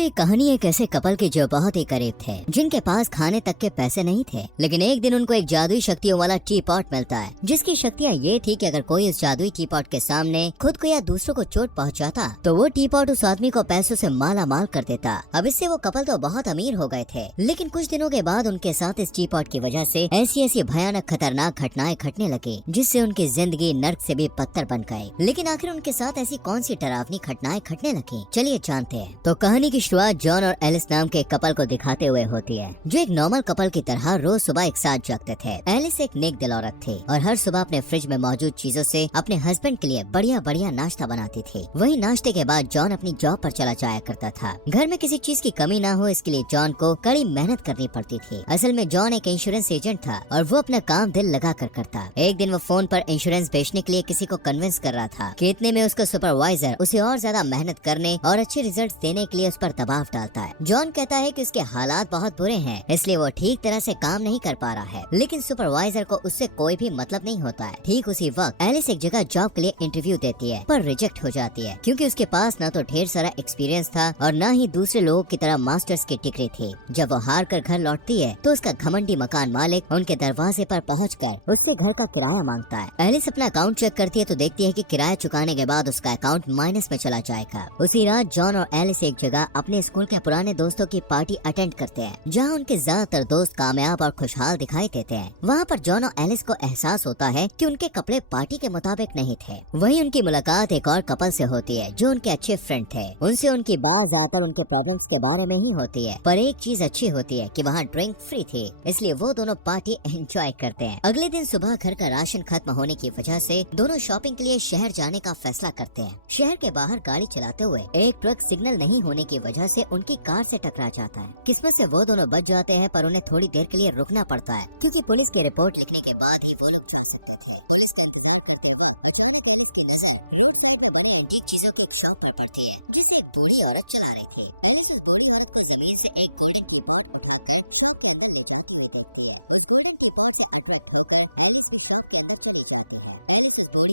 दोस्तों, ये कहानी एक ऐसे कपल की जो बहुत ही करीब थे, जिनके पास खाने तक के पैसे नहीं थे, लेकिन एक दिन उनको एक जादुई शक्तियों वाला टी पॉट मिलता है, जिसकी शक्तियाँ ये थी कि अगर कोई इस जादुई टी पॉट के सामने खुद को या दूसरों को चोट पहुंचाता तो वो टी पॉट उस आदमी को पैसों से माला माल कर देता। अब इससे वो कपल तो बहुत अमीर हो गए थे, लेकिन कुछ दिनों के बाद उनके साथ इस टी पॉट की वजह से ऐसी भयानक खतरनाक घटनाएं घटने लगी, जिससे उनकी जिंदगी नर्क से भी पत्थर बन गई। लेकिन आखिर उनके साथ ऐसी कौन सी डरावनी घटनाएं घटने लगी, चलिए जानते हैं। तो कहानी की शुरुआत जॉन और एलिस नाम के कपल को दिखाते हुए होती है, जो एक नॉर्मल कपल की तरह रोज सुबह एक साथ जागते थे। एलिस एक नेक दिल औरत थी और हर सुबह अपने फ्रिज में मौजूद चीजों से अपने हस्बैंड के लिए बढ़िया बढ़िया नाश्ता बनाती थी। वही नाश्ते के बाद जॉन अपनी जॉब पर चला जाया करता था। घर में किसी चीज की कमी ना हो, इसके लिए जॉन को कड़ी मेहनत करनी पड़ती थी। असल में जॉन एक इंश्योरेंस एजेंट था और वो अपना काम दिल लगा कर करता। एक दिन वो फोन पर इंश्योरेंस बेचने के लिए किसी को कन्विंस कर रहा था कि इतने में उसका सुपरवाइजर उसे और ज्यादा मेहनत करने और अच्छे रिजल्ट देने के लिए उस पर दबाव डालता है। जॉन कहता है कि उसके हालात बहुत बुरे हैं, इसलिए वो ठीक तरह से काम नहीं कर पा रहा है, लेकिन सुपरवाइजर को उससे कोई भी मतलब नहीं होता है। ठीक उसी वक्त एलिस एक जगह जॉब के लिए इंटरव्यू देती है, पर रिजेक्ट हो जाती है, क्योंकि उसके पास न तो ढेर सारा एक्सपीरियंस था और न ही दूसरे लोगों की तरह मास्टर्स की डिग्री थी। जब वो हार कर घर लौटती है तो उसका घमंडी मकान मालिक उनके दरवाजे पर पहुंचकर उससे घर का किराया मांगता है। एलिस अपना अकाउंट चेक करती है तो देखती है कि किराया चुकाने के बाद उसका अकाउंट माइनस में चला जाएगा। उसी रात जॉन और एलिस एक जगह अपने स्कूल के पुराने दोस्तों की पार्टी अटेंड करते हैं, जहां उनके ज्यादातर दोस्त कामयाब और खुशहाल दिखाई देते हैं। वहां पर जॉन और एलिस को एहसास होता है कि उनके कपड़े पार्टी के मुताबिक नहीं थे। वहीं उनकी मुलाकात एक और कपल से होती है, जो उनके अच्छे फ्रेंड थे। उनसे उनकी बात ज्यादातर उनके प्रेजेंट्स के बारे में ही होती है, पर एक चीज अच्छी होती है कि वहाँ ड्रिंक फ्री थी, इसलिए वो दोनों पार्टी एंजॉय करते हैं। अगले दिन सुबह घर का राशन खत्म होने की वजह से दोनों शॉपिंग के लिए शहर जाने का फैसला करते हैं। शहर के बाहर गाड़ी चलाते हुए एक ट्रक सिग्नल नहीं होने की वजह से उनकी कार से टकरा जाता है। किस्मत से वो दोनों बच जाते हैं, पर उन्हें थोड़ी देर के लिए रुकना पड़ता है, क्योंकि पुलिस की रिपोर्ट लिखने के बाद ही वो लोग जा सकते थे। पुलिस का इंतजार एंटीक चीजों के एक शॉप पर पड़ती है, जिसे एक बूढ़ी औरत चला रही थी। पहले से बूढ़ी औरत को जमीन से एक बूढ़ी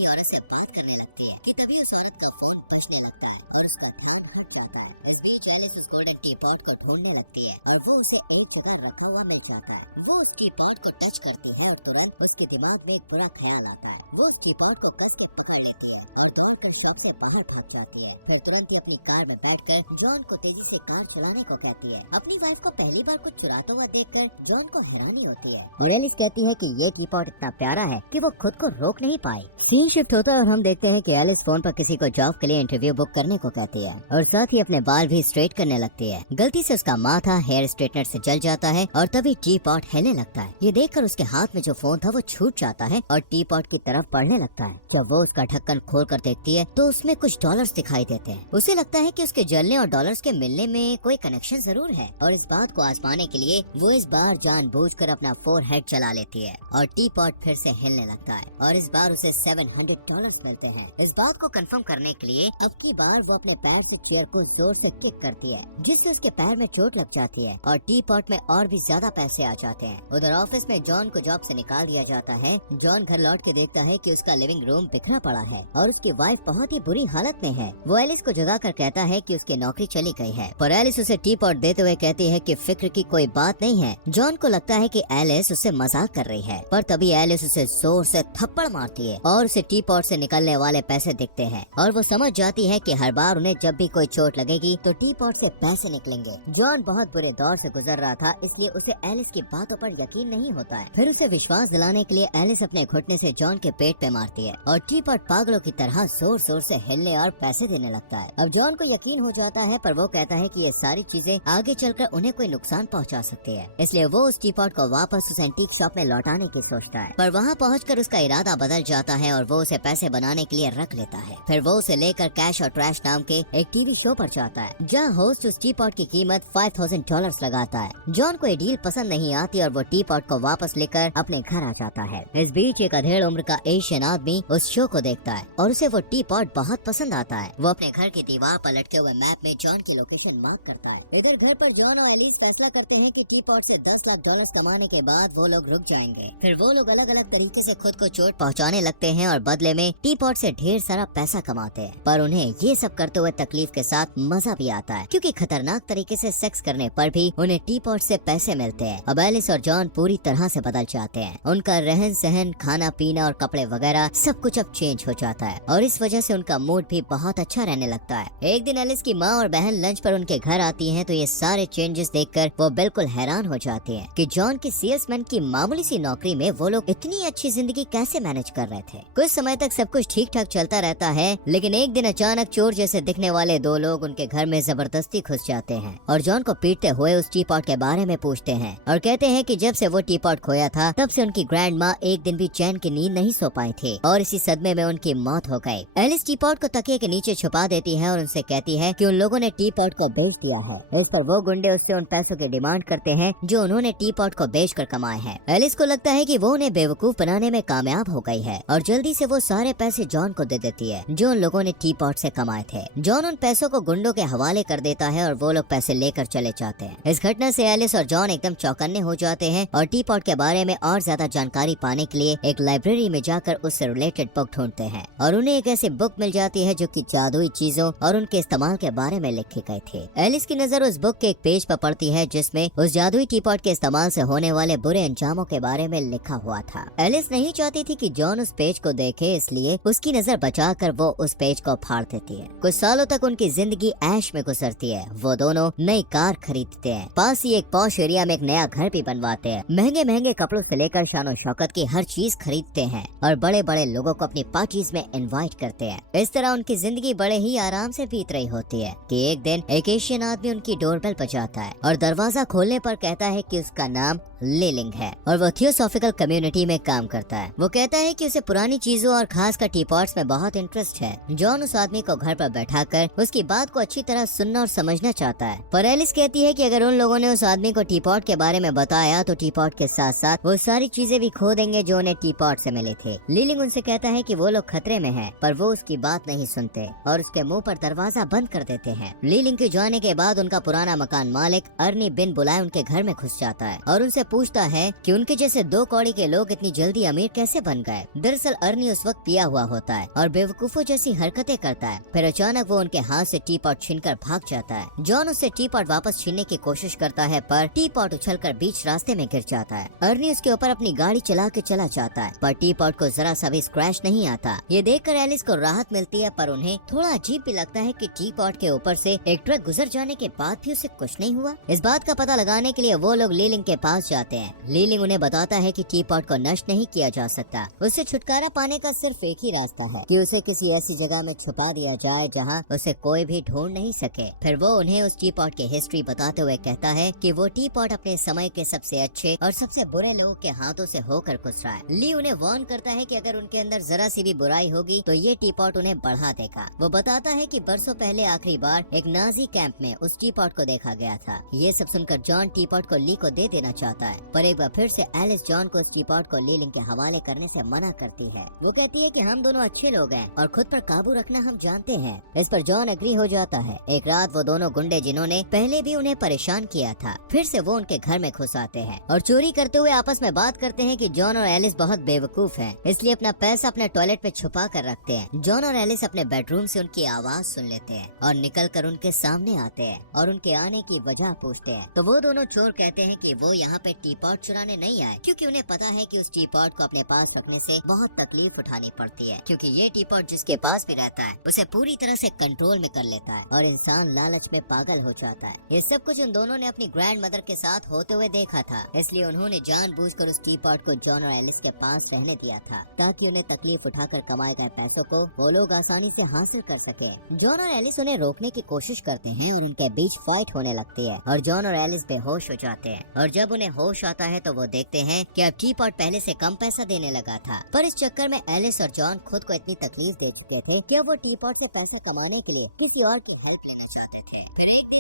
औरत से बात करने लगती है कि तभी उस औरत का फोन बजने लगता है और उसका फोन फट जाता है। इस बीच एलिस उस गोल्डन टी पॉट को ढूंढने लगती है और वो उसे एक जगह रखा हुआ मिल जाता है। वो उस टी पॉट को टच करती है और तुरंत उसके दिमाग में एक बुरा ख्याल आता है। वो उस टी पॉट को कस कर पकड़ लेती है, शॉप से बाहर भाग जाती है। फिर तुरंत ही अपनी कार में बैठकर जॉन को तेजी से कार चलाने को कहती है। अपनी वाइफ को पहली बार कुछ चुराते हुए देखकर जॉन को हैरानी होती है और एलिस कहती है कि ये टी पॉट इतना प्यारा है कि वो खुद को रोक नहीं पाई। सीन शिफ्ट होता है और हम देखते हैं कि एलिस फोन पर किसी को जॉब के लिए इंटरव्यू बुक करने को कहती है और साथ ही अपने बाल भी स्ट्रेट करने लगती है। गलती से उसका माथा हेयर स्ट्रेटनर से जल जाता है और तभी टी पॉट हिलने लगता है। ये देखकर उसके हाथ में जो फोन था वो छूट जाता है और टी पॉट की तरफ बढ़ने लगता है। जब वो उसका ढक्कन खोल कर देखती है तो उसमें कुछ डॉलर्स दिखाई देते हैं। उसे लगता है कि उसके जलने और डॉलर्स के मिलने में कोई कनेक्शन जरूर है और इस बात को आजमाने के लिए वो इस बार जानबूझकर अपना फोरहेड चला लेती है और टी पॉट फिर से हिलने लगता है और इस बार उसे $700 मिलते हैं। इस बात को कंफर्म करने के लिए अब की बार वो अपने पैर से चेयर को जोर से किक करती है, जिससे उसके पैर में चोट लग जाती है और टी पॉट में और भी ज्यादा पैसे आ जाते हैं। उधर ऑफिस में जॉन को जॉब से निकाल दिया जाता है। जॉन घर लौट के देखता है कि उसका लिविंग रूम बिखरा पड़ा है और उसकी वाइफ बहुत ही बुरी हालत में है। वो एलिस को जगा कर कहता है कि उसकी नौकरी चली गई है, पर एलिस उसे टी पॉट देते हुए कहती है कि फिक्र की कोई बात नहीं है। जॉन को लगता है कि एलिस उससे मजाक कर रही है, पर तभी एलिस उसे जोर से थप्पड़ मारती है और उसे टी पॉट से निकलने वाले पैसे दिखते हैं और वो समझ जाती है कि हर बार उन्हें जब भी कोई चोट लगेगी तो टी पॉट से पैसे निकलेंगे। जॉन बहुत बुरे दौर से गुजर रहा था, इसलिए उसे एलिस की बातों पर यकीन नहीं होता है। फिर उसे विश्वास दिलाने के लिए एलिस अपने घुटने से जॉन के पेट पे मारती है और टी पॉट पागलों की तरह जोर जोर से हिलने और पैसे देने लगता है। अब जॉन को यकीन हो जाता है, पर वो कहता है कि ये सारी चीजें आगे चलकर उन्हें कोई नुकसान पहुंचा सकती है, इसलिए वो उस टी पॉट को वापस उस एंटीक शॉप में लौटाने की सोचता है। पर वहाँ पहुंचकर उसका इरादा बदल जाता है और वो उसे पैसे बनाने के लिए रख लेता है। फिर वो उसे लेकर कैश और ट्रैश नाम के एक टीवी शो पर जाता है, जहाँ होस्ट उस टी पॉट की कीमत $5000 लगाता है। जॉन को ये डील पसंद नहीं आती और वो टी पॉट को वापस लेकर अपने घर आ जाता है। इस बीच एक अधेड़ उम्र का एशियन आदमी उस शो को देखता है और उसे वो टी पॉट बहुत पसंद आता है। वो अपने घर की दीवार पर लटके हुए मैप में जॉन की लोकेशन मार्क करता है। इधर घर पर जॉन और एलिस फैसला करते हैं कि टी पॉट से $10 लाख कमाने के बाद वो लोग रुक जाएंगे। फिर वो लोग अलग अलग तरीके से खुद को चोट पहुंचाने लगते हैं और बदले में टी पॉट से ढेर सारा पैसा कमाते हैं। पर उन्हें ये सब करते हुए तकलीफ के साथ मजा भी आता है, क्योंकि खतरनाक खतरनाक तरीके से सेक्स करने पर भी उन्हें टी पॉट से पैसे मिलते हैं। अब एलिस और जॉन पूरी तरह से बदल जाते हैं। उनका रहन सहन, खाना पीना और कपड़े वगैरह सब कुछ अब चेंज हो जाता है और इस वजह से उनका मूड भी बहुत अच्छा रहने लगता है। एक दिन एलिस की माँ और बहन लंच पर उनके घर आती हैं तो ये सारे चेंजेस देखकर वो बिल्कुल हैरान हो जाती हैं कि जॉन की सेल्समैन की मामूली सी नौकरी में वो लोग इतनी अच्छी जिंदगी कैसे मैनेज कर रहे थे। कुछ समय तक सब कुछ ठीक ठाक चलता रहता है, लेकिन एक दिन अचानक चोर जैसे दिखने वाले दो लोग उनके घर में जबरदस्ती घुस जाते हैं और जॉन को पीटते हुए उस टी पॉट के बारे में पूछते हैं और कहते हैं कि जब से वो टी पॉट खोया था तब से उनकी ग्रैंड माँ एक दिन भी चैन की नींद नहीं सो पाई थी और इसी सदमे में उनकी मौत हो गई। एलिस टी पॉट को तकिए के नीचे छुपा देती है और उनसे कहती है कि उन लोगों ने टी पॉट को बेच दिया है। इस पर वो गुंडे उससे उन पैसों की डिमांड करते हैं जो उन्होंने टी पॉट को बेचकर कमाए हैं। एलिस को लगता है कि वो उन्हें बेवकूफ बनाने में कामयाब हो गई है और जल्दी से वो सारे पैसे जॉन को दे देती है जो उन लोगों ने टी पॉट से कमाए थे। जॉन उन पैसों को गुंडों के हवाले कर देता है और वो लोग पैसे लेकर चले जाते हैं। इस घटना से एलिस और जॉन एकदम चौकन्ने हो जाते हैं और टी पॉट के बारे में और ज्यादा जानकारी पाने के लिए एक लाइब्रेरी में जाकर उससे रिलेटेड बुक ढूंढते हैं और उन्हें एक ऐसी बुक मिल जाती है जो कि जादुई चीजों और उनके इस्तेमाल के बारे में लिखी गई थी। एलिस की नजर उस बुक के एक पेज पर पड़ती है जिसमें उस जादुई टी पॉट के इस्तेमाल से होने वाले बुरे अंजामों के बारे में लिखा हुआ था। एलिस नहीं चाहती थी कि जॉन उस पेज को देखे, इसलिए उसकी नजर बचाकर वो उस पेज को फाड़ देती है। कुछ सालों तक उनकी जिंदगी ऐश में गुजरती है। वो दोनों नई कार खरीदते हैं, पास ही एक पॉश एरिया में एक नया घर भी बनवाते हैं, महंगे महंगे कपड़ों से लेकर शानो शौकत की हर चीज खरीदते हैं और बड़े बड़े लोगों को अपनी पार्टीज में इनवाइट करते हैं। इस तरह उनकी जिंदगी बड़े ही आराम से बीत रही होती है कि एक दिन एक एशियन आदमी उनकी डोरबेल बजाता है और दरवाजा खोलने पर कहता है कि उसका नाम लीलिंग है और वो थियोसॉफिकल कम्युनिटी में काम करता है। वो कहता है कि उसे पुरानी चीजों और खास कर टी पॉट्स में बहुत इंटरेस्ट है। जॉन उस आदमी को घर पर बैठाकर उसकी बात को अच्छी तरह सुनना और समझना चाहता है, पर एलिस कहती है कि अगर उन लोगों ने उस आदमी को टी पॉट के बारे में बताया तो टी पॉट के साथ साथ वो सारी चीजें भी खो देंगे जो उन्हें टी पॉट से मिले थे। लीलिंग उनसे कहता है कि वो लोग खतरे में हैं, पर वो उसकी बात नहीं सुनते और उसके मुंह पर दरवाजा बंद कर देते हैं। लीलिंग के जाने के बाद उनका पुराना मकान मालिक अर्नी बिन बुलाए उनके घर में घुस जाता है और उनसे पूछता है कि उनके जैसे दो कौड़ी के लोग इतनी जल्दी अमीर कैसे बन गए। दरअसल अर्नी उस वक्त पिया हुआ होता है और बेवकूफों जैसी हरकतें करता है। फिर अचानक वो उनके हाथ से टी पॉट छीनकर भाग जाता है। जॉन उससे टी पॉट वापस छीनने की कोशिश करता है, पर टी पॉट उछलकर बीच रास्ते में गिर जाता है। अर्नी उसके ऊपर अपनी गाड़ी चला के चला जाता है, पर टी पॉट को जरा सा भी स्क्रैच नहीं आता। ये देखकर एलिस को राहत मिलती है, पर उन्हें थोड़ा अजीब भी लगता है कि टी पॉट के ऊपर से एक ट्रक गुजर जाने के बाद भी उसे कुछ नहीं हुआ। इस बात का पता लगाने के लिए वो लोग लीलिंग के पास जाते हैं। लीलिंग उन्हें बताता है कि टी पॉट को नष्ट नहीं किया जा सकता। उससे छुटकारा पाने का सिर्फ एक ही रास्ता है कि उसे किसी ऐसी जगह में छुपा दिया जाए जहां उसे कोई भी ढूंढ नहीं सके। फिर वो उन्हें उस टी पॉट की हिस्ट्री बताते हुए कहता है कि वो टी पॉट अपने समय के सबसे अच्छे और सबसे बुरे लोगों के हाथों से होकर गुजरा है। ली उन्हें वार्न करता है कि अगर उनके अंदर जरा सी भी बुराई होगी तो ये टी पॉट उन्हें बढ़ा देगा। वो बताता है कि बरसों पहले आखिरी बार एक नाजी कैंप में उस टी पॉट को देखा गया था। ये सब सुनकर जॉन टी पॉट को ली को दे देना चाहता है, पर एक बार फिर से एलिस जॉन को उस टी पॉट को लीलिंग के हवाले करने से मना करती है। वो कहती है कि हम दोनों अच्छे लोग हैं और खुद पर काबू रखना हम जानते हैं। इस पर जॉन एग्री हो जाता है। एक रात वो दोनों गुंडे जिन्होंने पहले भी उन्हें परेशान किया था फिर से वो उनके घर में घुस आते हैं और चोरी करते हुए आपस में बात करते हैं कि जॉन और एलिस बहुत बेवकूफ हैं, इसलिए अपना पैसा अपने टॉयलेट पे छुपा कर रखते हैं। जॉन और एलिस अपने बेडरूम से उनकी आवाज सुन लेते हैं और निकल कर उनके सामने आते हैं और उनके आने की वजह पूछते हैं। तो वो दोनों चोर कहते हैं कि वो यहाँ पे टी पॉट चुराने नहीं आए, क्योंकि उन्हें पता है कि उस टी पॉट को अपने पास रखने से बहुत तकलीफ उठानी पड़ती है, क्योंकि ये टी पॉट जिसके पास भी रहता है उसे पूरी तरह से कंट्रोल में कर लेता है और इंसान लालच में पागल हो जाता है। ये सब कुछ उन दोनों ने अपनी ग्रैंड मदर के साथ होते हुए देखा था, इसलिए उन्होंने जानबूझकर उस टी पॉट को जॉन और एलिस के पास रहने दिया था ताकि उन्हें तकलीफ उठाकर कमाए गए पैसों को वो लोग आसानी से हासिल कर सके। जॉन और एलिस उन्हें रोकने की कोशिश करते हैं और उनके बीच फाइट होने लगती है और जॉन और एलिस बेहोश हो जाते हैं और जब उन्हें होश आता है तो वो देखते हैं कि अब टी पॉट पहले से कम पैसा देने लगा था, पर इस चक्कर में एलिस और जॉन खुद को इतनी तकलीफ दे चुके थे कि वो टी पॉट से पैसा कमाने के लिए किसी और की हेल्प लेना चाहते थे। फिर एक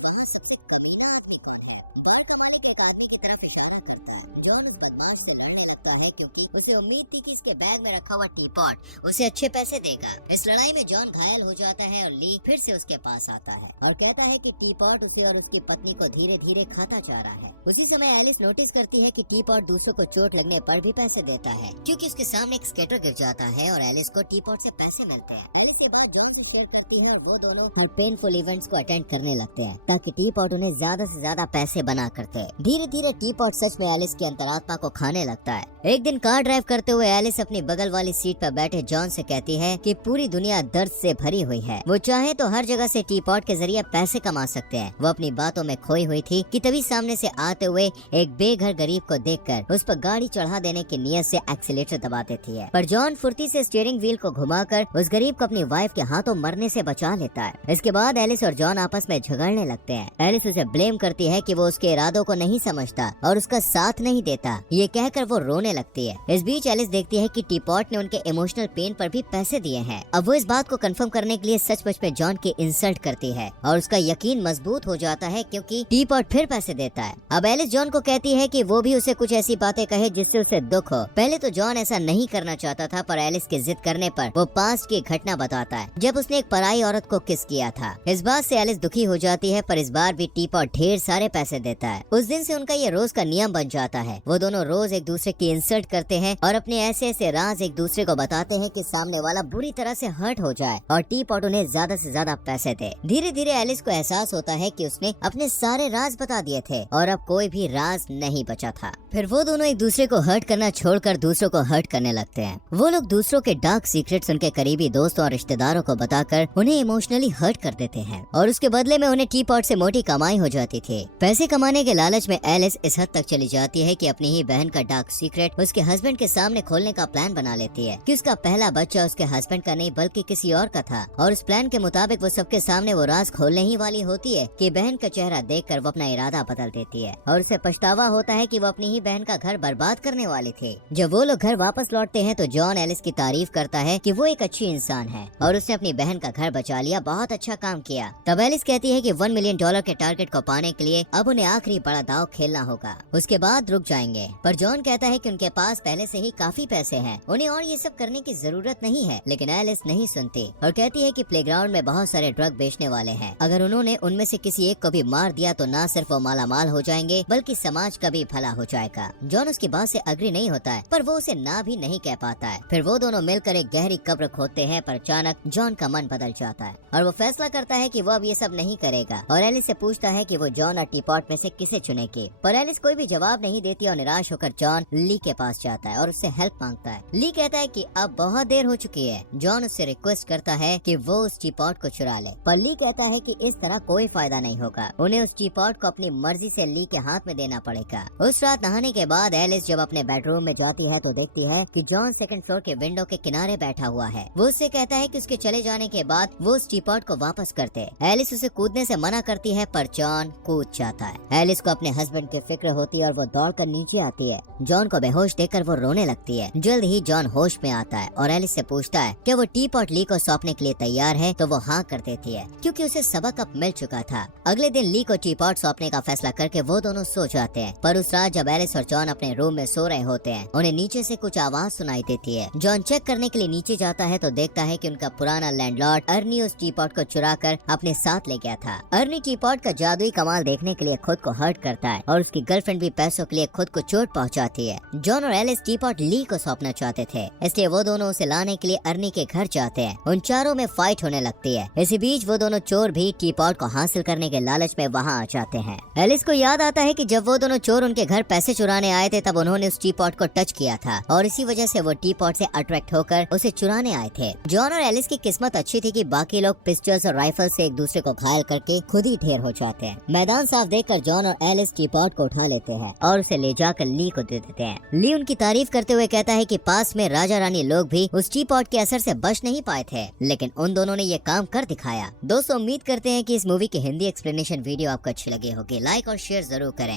वहाँ सबसे कमीना आदमी कौन है? बार का मालिक एक आदमी की तरफ इशारा करता है। जॉन उस बदमाश से लड़ने लगता है क्योंकि छोटी, उसे उम्मीद थी कि इसके बैग में रखा हुआ टी पॉट उसे अच्छे पैसे देगा। इस लड़ाई में जॉन घायल हो जाता है और ली फिर से उसके पास आता है और कहता है कि टी पॉट उसे और उसकी पत्नी को धीरे धीरे खाता जा रहा है। उसी समय एलिस नोटिस करती है कि टी पॉट दूसरों को चोट लगने पर भी पैसे देता है, क्योंकि उसके सामने एक स्केटर गिर जाता है और एलिस को टी पॉट से पैसे मिलते हैं। एलिस से बात जॉन से शेयर करती है, वो दोनों हर पेनफुल इवेंट्स को अटेंड करने लगते हैं ताकि टी पॉट उन्हें ज्यादा से ज्यादा पैसे बना करके। धीरे धीरे टी पॉट सच में एलिस की अंतरात्मा को खाने लगता है। एक दिन कार ड्राइव करते हुए एलिस अपनी बगल वाली सीट पर बैठे जॉन से कहती है कि पूरी दुनिया दर्द से भरी हुई है, वो चाहे तो हर जगह से टी पॉट के जरिए पैसे कमा सकते हैं। वो अपनी बातों में खोई हुई थी कि तभी सामने से आते हुए एक बेघर गरीब को देखकर उस पर गाड़ी चढ़ा देने की नियत से एक्सीलेटर दबा देती है, पर जॉन फुर्ती से स्टीयरिंग व्हील को घुमाकर उस गरीब को अपनी वाइफ के हाथों मरने से बचा लेता है। इसके बाद एलिस और जॉन आपस में झगड़ने लगते हैं। एलिस उसे ब्लेम करती है कि वो उसके इरादों को नहीं समझता और उसका साथ नहीं देता। ये कहकर वो रोने लगती है। इस बीच एलिस देखती है कि टी पॉट ने उनके इमोशनल पेन पर भी पैसे दिए हैं। अब वो इस बात को कंफर्म करने के लिए सच में जॉन की इंसल्ट करती है और उसका यकीन मजबूत हो जाता है क्योंकि टी पॉट फिर पैसे देता है। अब एलिस जॉन को कहती है कि वो भी उसे कुछ ऐसी बातें कहे जिससे उसे दुख हो। पहले तो जॉन ऐसा नहीं करना चाहता था, पर एलिस की जिद करने पर वो पास्ट की घटना बताता है जब उसने एक पराई औरत को किस किया था। इस बात से एलिस दुखी हो जाती है, पर इस बार भी टी पॉट ढेर सारे पैसे देता है। उस दिन से उनका ये रोज का नियम बन जाता है। वो दोनों रोज एक दूसरे की इंसल्ट करते हैं और अपने ऐसे ऐसे राज एक दूसरे को बताते हैं कि सामने वाला बुरी तरह से हर्ट हो जाए और टी पॉट उन्हें ज्यादा से ज्यादा पैसे दे। धीरे धीरे एलिस को एहसास होता है कि उसने अपने सारे राज बता दिए थे और अब कोई भी राज नहीं बचा था। फिर वो दोनों एक दूसरे को हर्ट करना छोड़कर दूसरों को हर्ट करने लगते हैं। वो लोग दूसरों के डार्क सीक्रेट्स उनके करीबी दोस्तों और रिश्तेदारों को बताकर उन्हें इमोशनली हर्ट कर देते हैं और उसके बदले में उन्हें टी पॉट से मोटी कमाई हो जाती थी। पैसे कमाने के लालच में एलिस इस हद तक चली जाती है कि अपनी ही बहन का डार्क सीक्रेट उसके हस्बैंड के सामने खोलने का प्लान बना लेती है कि उसका पहला बच्चा उसके हस्बैंड का नहीं बल्कि किसी और का था। और उस प्लान के मुताबिक वो सबके सामने वो राज खोलने ही वाली होती है कि बहन का चेहरा देखकर वो अपना इरादा बदल देती है और उसे पछतावा होता है कि वो अपनी ही बहन का घर बर्बाद करने वाली थी। जब वो लोग घर वापस लौटते हैं तो जॉन एलिस की तारीफ करता है कि वो एक अच्छी इंसान है और उसने अपनी बहन का घर बचा लिया, बहुत अच्छा काम किया। तब एलिस कहती है कि $1 मिलियन के टारगेट को पाने के लिए अब उन्हें आखिरी बड़ा दाव खेलना होगा, उसके बाद रुक जाएंगे। पर जॉन कहता है कि उनके पास पहले से ही काफी पैसे हैं, उन्हें और ये सब करने की जरूरत नहीं है। लेकिन एलिस नहीं सुनती और कहती है कि प्लेग्राउंड में बहुत सारे ड्रग बेचने वाले हैं, अगर उन्होंने उनमें से किसी एक को भी मार दिया तो न सिर्फ वो मालामाल हो जाएंगे बल्कि समाज का भी भला हो जाएगा। जॉन उसकी बात से अग्री नहीं होता है, पर वो उसे ना भी नहीं कह पाता है। फिर वो दोनों मिलकर एक गहरी कब्र खोदते हैं, पर अचानक जॉन का मन बदल जाता है और वो फैसला करता है कि वो अब ये सब नहीं करेगा और एलिस से पूछता है कि वो जॉन और टी पॉट में से किसे चुनेगी। पर एलिस कोई भी जवाब नहीं देती और निराश होकर जॉन ली के पास जाता है और उससे हेल्प मांगता है। ली कहता है कि अब बहुत देर हो चुकी है। जॉन उससे रिक्वेस्ट करता है कि वो उस टी पॉट को चुरा ले, पर ली कहता है कि इस तरह कोई फायदा नहीं होगा, उन्हें उस टी पॉट को अपनी मर्जी से ली के हाथ में देना पड़ेगा। उस रात नहाने के बाद एलिस जब अपने बेडरूम में जाती है तो देखती है कि जॉन सेकंड फ्लोर के विंडो के किनारे बैठा हुआ है। वो उससे कहता है कि उसके चले जाने के बाद वो उस टी पॉट को वापस करते। एलिस उसे कूदने से मना करती है, पर जॉन कूद जाता है। एलिस को अपने हस्बैंड की फिक्र होती है और वो दौड़कर नीचे आती है। जॉन को बेहोश देखकर वो रोने लगती है। जल्द ही जॉन होश में आता है और एलिस से पूछता है कि वो टी पॉट ली को सौंपने के लिए तैयार है, तो वो हाँ कर देती है क्योंकि उसे सबक अब मिल चुका था। अगले दिन ली को टी पॉट सौंपने का फैसला करके वो दोनों सो जाते हैं। पर उस रात जब एलिस और जॉन अपने रूम में सो रहे होते हैं, उन्हें नीचे से कुछ आवाज सुनाई देती है। जॉन चेक करने के लिए नीचे जाता है तो देखता है कि उनका पुराना लैंडलॉर्ड अर्नी उस टी पॉट को चुरा कर अपने साथ ले गया था। अर्नी टी पॉट का जादुई कमाल देखने के लिए खुद को हर्ट करता है और उसकी गर्लफ्रेंड भी पैसों के लिए खुद को चोट पहुंचाती है। जॉन और एलिस टी पॉट ली को सौंपना चाहते थे, इसलिए वो दोनों उसे लाने के लिए अर्नी के घर जाते हैं। उन चारों में फाइट होने लगती है। इसी बीच वो दोनों चोर भी टी पॉट को हासिल करने के लालच में वहाँ आ जाते हैं। एलिस को याद आता है कि जब वो दोनों चोर उनके घर पैसे चुराने आए थे तब उन्होंने उस टी पॉट को टच किया था और इसी वजह से वो टी पॉट से अट्रैक्ट होकर उसे चुराने आए थे। जॉन और एलिस की किस्मत अच्छी थी कि बाकी लोग पिस्टल्स और राइफल से एक दूसरे को घायल करके खुद ही ढेर हो जाते हैं। मैदान साफ देखकर जॉन और एलिस टी पॉट को उठा लेते हैं और उसे ले जाकर ली को दे देते हैं। ली उनकी तारीफ करते हुए कहता है कि पास में राजा रानी लोग भी उस टी पॉट के असर से बच नहीं पाए थे, लेकिन उन दोनों ने ये काम कर दिखाया। दोस्तों, उम्मीद करते हैं कि इस मूवी की हिंदी एक्सप्लेनेशन वीडियो आपको अच्छी लगी होगी। लाइक और शेयर जरूर करें।